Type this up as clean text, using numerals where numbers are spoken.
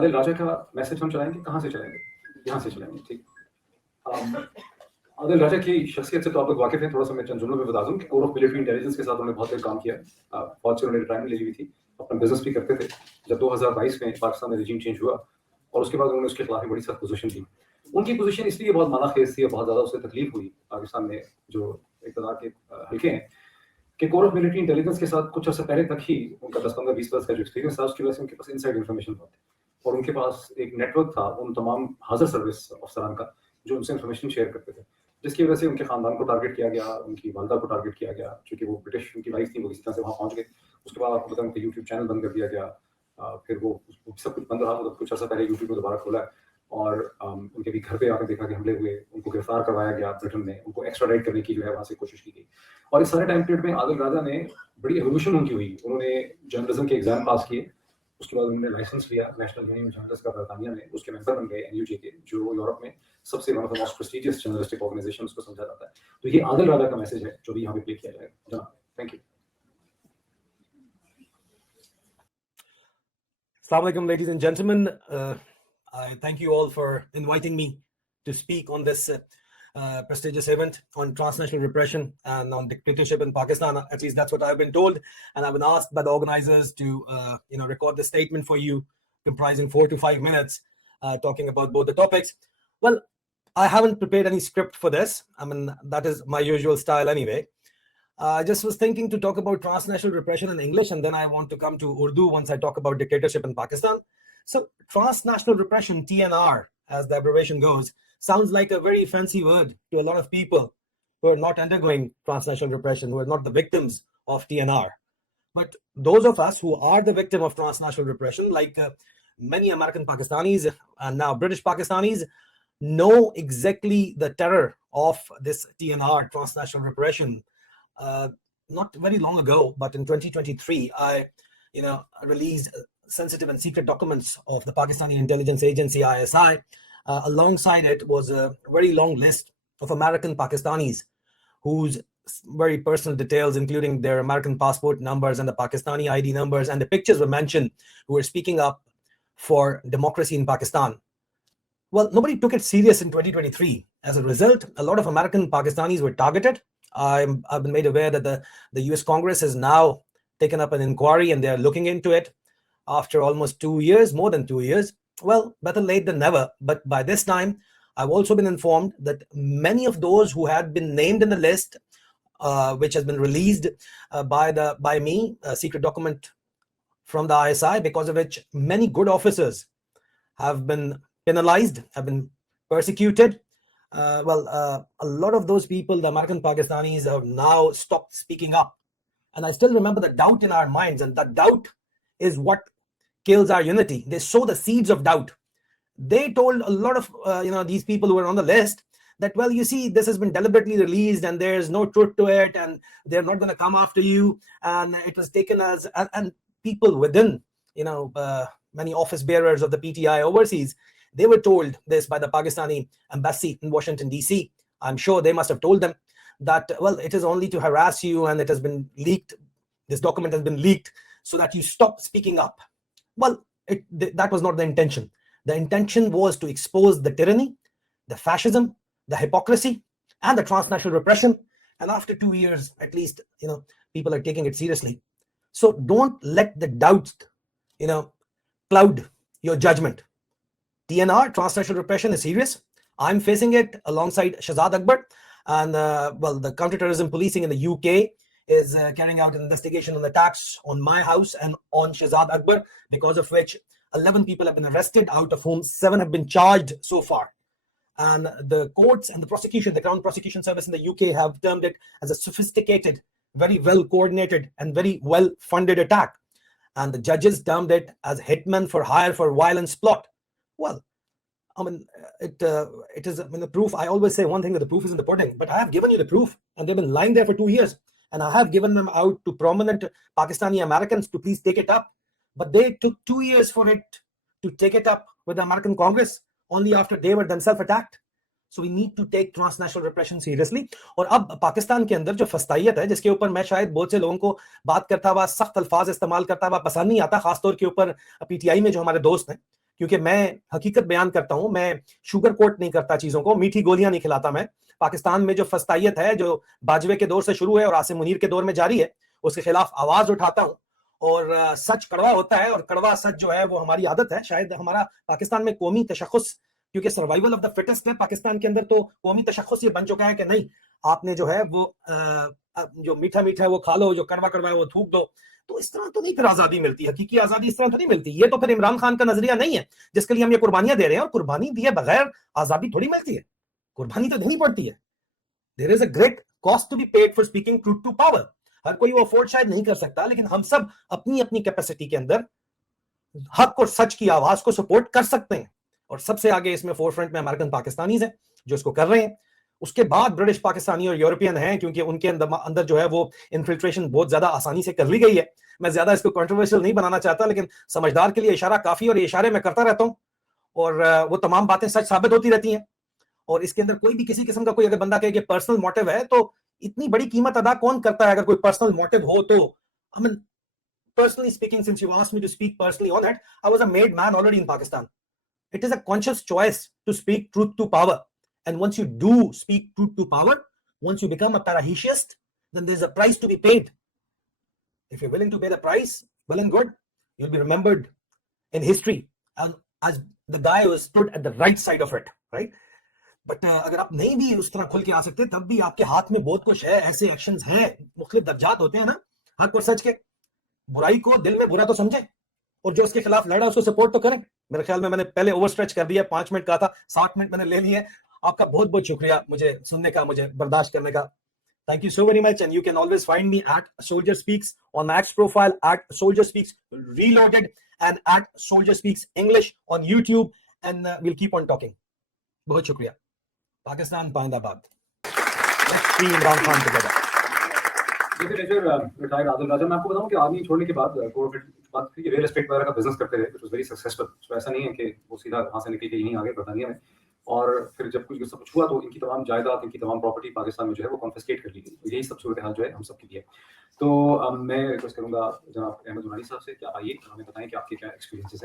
आदिल राजा का मैसेज हम चलाएंगे, कहाँ से चलाएंगे? यहाँ से चलाएंगे, ठीक। आदिल राजा की शख्सियत से तो आप लोग वाकिफ हैं, थोड़ा सा मैं चंद जुमलों में बता दूं कि कोर ऑफ मिलिट्री इंटेलिजेंस के साथ उन्होंने बहुत देर काम किया। फौज से उन्होंने रिटायरमेंट ले ली हुई थी, अपना बिजनेस भी करते थे। जब 2022 में पाकिस्तान में रिजीम चेंज हुआ और उसके बाद उन्होंने उसके खिलाफ बड़ी सख्त पोजीशन ली। उनकी पोजीशन इसलिए बहुत मानाखेज थी और बहुत ज़्यादा उससे तकलीफ हुई पाकिस्तान में जो इक़्तिदार के हल्के हैं कि कोर ऑफ मिलिट्री इंटेलिजेंस के साथ कुछ अर्सा पहले तक ही उनका 10-15-20 वर्ष का जो एक्सपीरियंस था, उसकी वजह से उनके पास इनसाइड इन्फॉर्मेशन बहुत थी और उनके पास एक नेटवर्क था उन तमाम हाजिर सर्विस अफसरान का जो उनसे इन्फॉर्मेशन शेयर करते थे, जिसकी वजह से उनके खानदान को टारगेट किया गया, उनकी वालदा को टारगेट किया गया, चूंकि वो ब्रिटिश उनकी वाइफ थी, वो किसी तरह से वहाँ पहुँच गए। उसके बाद आपको पता है उनका यूट्यूब चैनल बंद कर दिया गया। फिर वो सब कुछ बंद रहा, मतलब कुछ अर्सा पहले यूट्यूब को दोबारा खोला और उनके भी घर पे आकर देखा कि हमले हुए, उनको गिरफ्तार करवाया गया ब्रिटेन में, उनको एक्स्ट्राडाइट करने की जो है वहाँ से कोशिश की गई। और इस सारे टाइम पीरियड में आदिल राजा ने बड़ी एवोल्यूशन उनकी हुई। उन्होंने जर्नलिज्म के एग्जाम पास किए, उसके बाद उन्होंने लाइसेंस लिया नेशनल यूनियन ऑफ जर्नलिस्ट का बरतानिया में, उसके मेंबर बन गए एनयूजे के, जो यूरोप में सबसे one of the most prestigious journalistic organisation उसको समझा जाता है। तो ये आदिल राजा का मैसेज है जो भी यहाँ पे प्ले किया जाएगा। जनाब, thank you. Assalamu alaikum, ladies and gentlemen. I thank you all for inviting me to speak on this prestigious event on transnational repression and on dictatorship in Pakistan. At least that's what I've been told, and I've been asked by the organizers to record the statement for you, comprising 4 to 5 minutes, talking about both the topics. Well, I haven't prepared any script for this. I mean, that is my usual style anyway. I just was thinking to talk about transnational repression in English, and then I want to come to Urdu once I talk about dictatorship in Pakistan. So transnational repression, TNR, as the abbreviation goes, sounds like a very fancy word to a lot of people who are not undergoing transnational repression, who are not the victims of TNR. But those of us who are the victim of transnational repression, like many American Pakistanis and now British Pakistanis, know exactly the terror of this TNR, transnational repression. Not very long ago, but in 2023, I released sensitive and secret documents of the Pakistani intelligence agency ISI. Alongside it was a very long list of American Pakistanis whose very personal details, including their American passport numbers and the Pakistani ID numbers and the pictures were mentioned, who were speaking up for democracy in Pakistan. Well, nobody took it serious in 2023. As a result, a lot of American Pakistanis were targeted. I've been made aware that the US Congress has now taken up an inquiry and they're looking into it after almost 2 years, more than 2 years. Well, better late than never. But by this time, I've also been informed that many of those who had been named in the list, which has been released by me, a secret document from the ISI, because of which many good officers have been penalized, have been persecuted. A lot of those people, the American Pakistanis, have now stopped speaking up. And I still remember the doubt in our minds, and that doubt is what kills our unity. They sow the seeds of doubt. They told a lot of these people who were on the list that, well, you see, this has been deliberately released and there's no truth to it and they're not going to come after you. And it was taken as, and people within, many office bearers of the PTI overseas, they were told this by the Pakistani embassy in Washington, D.C. I'm sure they must have told them that, well, it is only to harass you and it has been leaked. This document has been leaked so that you stop speaking up. Well, that was not the intention. The intention was to expose the tyranny, the fascism, the hypocrisy, and the transnational repression. And after 2 years, at least, people are taking it seriously. So don't let the doubts, cloud your judgment. TNR, transnational repression, is serious. I'm facing it alongside Shahzad Akbar. And, the counterterrorism policing in the UK is carrying out an investigation on attacks on my house and on Shahzad Akbar, because of which 11 people have been arrested, out of whom 7 have been charged so far. And the courts and the prosecution, the Crown Prosecution Service in the UK, have termed it as a sophisticated, very well coordinated and very well funded attack. And the judges termed it as hitmen for hire for violence plot. Well, I mean, it is, the proof. I always say one thing, that the proof is in the pudding, but I have given you the proof, and they've been lying there for 2 years. And I have given them out to prominent Pakistani Americans to please take it up. But they took 2 years for it to take it up with the American Congress, only after they were themselves attacked. So we need to take transnational repression seriously. और अब पाकिस्तान के अंदर जो फस्तायत है, जिसके ऊपर मैं शायद बहुत से लोगों को बात करता हुआ, सख्त अल्फाज इस्तेमाल करता हुआ पसंद नहीं आता, खासतौर के ऊपर पीटीआई में जो हमारे दोस्त हैं, क्योंकि मैं हकीकत बयान करता हूं, मैं शुगर कोट नहीं करता चीजों को, मीठी गोलियां नहीं खिलाता मैं। पाकिस्तान में जो फस्तायत है, जो बाजवे के दौर से शुरू है और आसिम मुनीर के दौर में जारी है, उसके खिलाफ आवाज उठाता हूं। और सच कड़वा होता है, और कड़वा सच जो है वो हमारी आदत है। शायद हमारा पाकिस्तान में कौमी तशख्खुस, क्योंकि सर्वाइवल ऑफ द फिटेस्ट है पाकिस्तान के अंदर, तो कौमी तशख्खुस ये बन चुका है कि नहीं, आपने जो है वो जो मीठा मीठा है वो खा लो, जो कड़वा कड़वा है वो थूक दो। तो इस तरह तो नहीं फिर आजादी मिलती, हकीकी आजादी इस तरह तो नहीं मिलती। ये तो फिर इमरान खान का नजरिया नहीं है जिसके लिए हम ये कुर्बानियां दे रहे हैं, और कुर्बानी दिए बगैर आजादी थोड़ी मिलती है, कुर्बानी तो देनी पड़ती है। There is a great cost to be paid for speaking truth to power. हर कोई वो अफोर्ड शायद नहीं कर सकता, लेकिन हम सब अपनी अपनी कैपेसिटी के अंदर हक और सच की आवाज को सपोर्ट कर सकते हैं। और सबसे आगे इसमें फोरफ्रंट में अमेरिकन पाकिस्तानीज हैं जो इसको कर रहे हैं। उसके बाद ब्रिटिश पाकिस्तानी और यूरोपियन हैं, क्योंकि उनके अंदर जो है वो इन्फिल्ट्रेशन बहुत ज्यादा आसानी से कर ली गई है। मैं ज्यादा इसको कंट्रोवर्शियल नहीं बनाना चाहता, लेकिन समझदार के लिए इशारा काफी, और ये इशारे मैं करता रहता हूं, और वो तमाम बातें सच साबित होती रहती हैं। और इसके अंदर कोई भी किसी किस्म का कोई अगर बंदा कहे कि पर्सनल मोटिव है, तो इतनी बड़ी कीमत अदा कौन करता है अगर कोई पर्सनल मोटिव हो तो। I mean, personally speaking, since you asked me to speak personally on it, I was a made man already in Pakistan. It is a conscious choice to speak truth to power. And once you do speak truth to power, once you become a parahesiast, then there's a price to be paid. If you're willing to pay the price, well and good, you'll be remembered in history and as the guy who stood at the right side of it, right? But अगर आप नहीं भी उस तरह खुल के आ सकते, तब भी आपके हाथ में बहुत कुछ है, ऐसे एक्शंस हैं, मुख्तलिफ दर्जात होते हैं ना हक और सच के। बुराई को दिल में बुरा तो समझे, और जो उसके खिलाफ लड़ा उसको सपोर्ट तो करें। मेरे ख्याल में मैंने पहले ओवर स्ट्रेच कर दिया, 5 मिनट कहा था, 7 मिनट मैंने ले लिए। आपका बहुत बहुत शुक्रिया मुझे सुनने का, मुझे बर्दाश्त करने का। Thank you so very much, and you can always find me at Soldier Speaks on my X profile, at Soldier Speaks Reloaded, and at Soldier Speaks English on YouTube, and we'll keep on talking. बहुत शुक्रिया। पाकिस्तान पाइंदाबाद। Let's see Imran Khan together. Retired Adil Raja, मैं आपको बताऊं कि army छोड़ने के बाद बात थी कि रियल एस्टेट वगैरह का बिजनेस करते रहे, व्हिच वाज वेरी सक्सेसफुल। तो ऐसा नहीं है कि वो सीधा वहां से निकल के यहीं आ गए बर्तानिया में। और फिर जब कुछ सब कुछ हुआ तो इनकी तमाम जायदाद, इनकी तमाम प्रॉपर्टी पाकिस्तान में जो है वो कॉन्फिस्केट कर ली गई। यही सब सूरत हाल जो है हम सबकी भी है। तो मैं रिक्वेस्ट करूंगा जनाब अहमद उनानी साहब से कि आप आइए, हमें बताएं कि आपके क्या एक्सपीरियंसेस हैं।